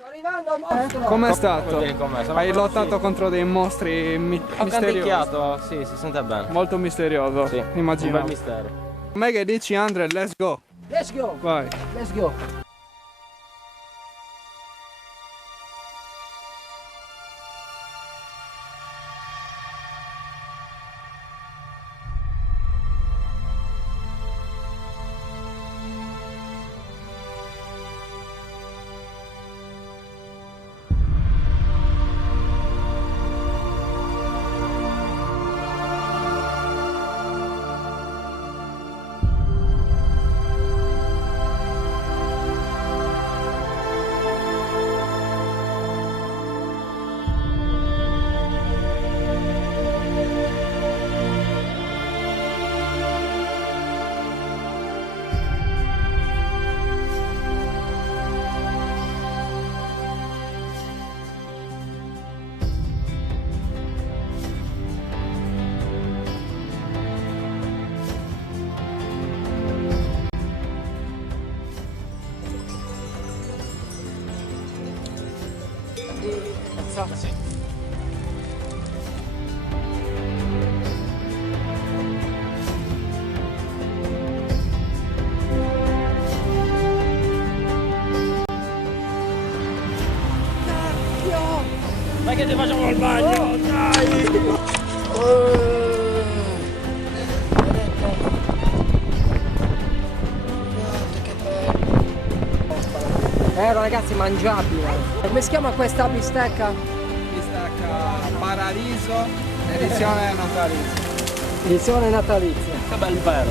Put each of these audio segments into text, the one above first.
Sto arrivando, mostro! Com'è stato? Com'è? Hai lottato contro dei mostri Ho misteriosi? canticchiato, sì, si sente bene. Molto misterioso, Sì, immagino. un bel mistero. Com'è che dici, Andre? Let's go! Let's go! Vai! Let's go! Sì. Dai che ti facciamo il bagno, dai! Ragazzi, mangiabile. Come si chiama questa bistecca? Bistecca Paradiso, edizione natalizia. Edizione natalizia. Che bel vero,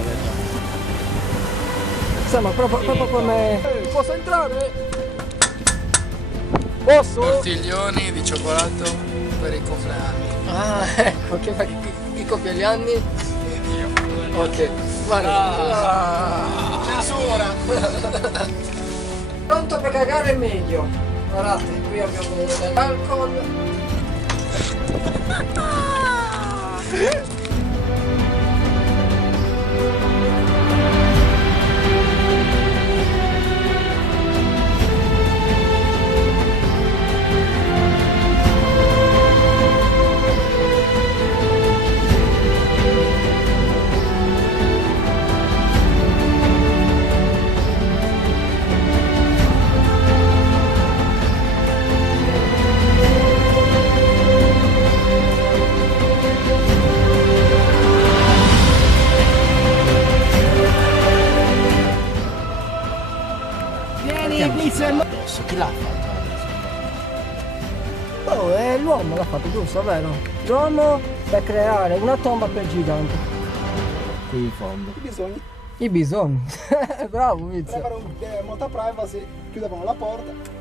Insomma, proprio come... Posso entrare? Posso? Tortiglioni di cioccolato per i compleanni. Ah, ecco, che i compie gli anni? Io. Ok, guarda. Censura! Pronto per cagare meglio. Guardate, qui abbiamo dell'alcol. Addosso, chi l'ha fatto adesso? Oh, è l'uomo l'ha fatto, giusto, vero? L'uomo per creare una tomba per gigante. Qui in fondo. I bisogni. Bravo, Vizio. Molta privacy, chiudevano la porta.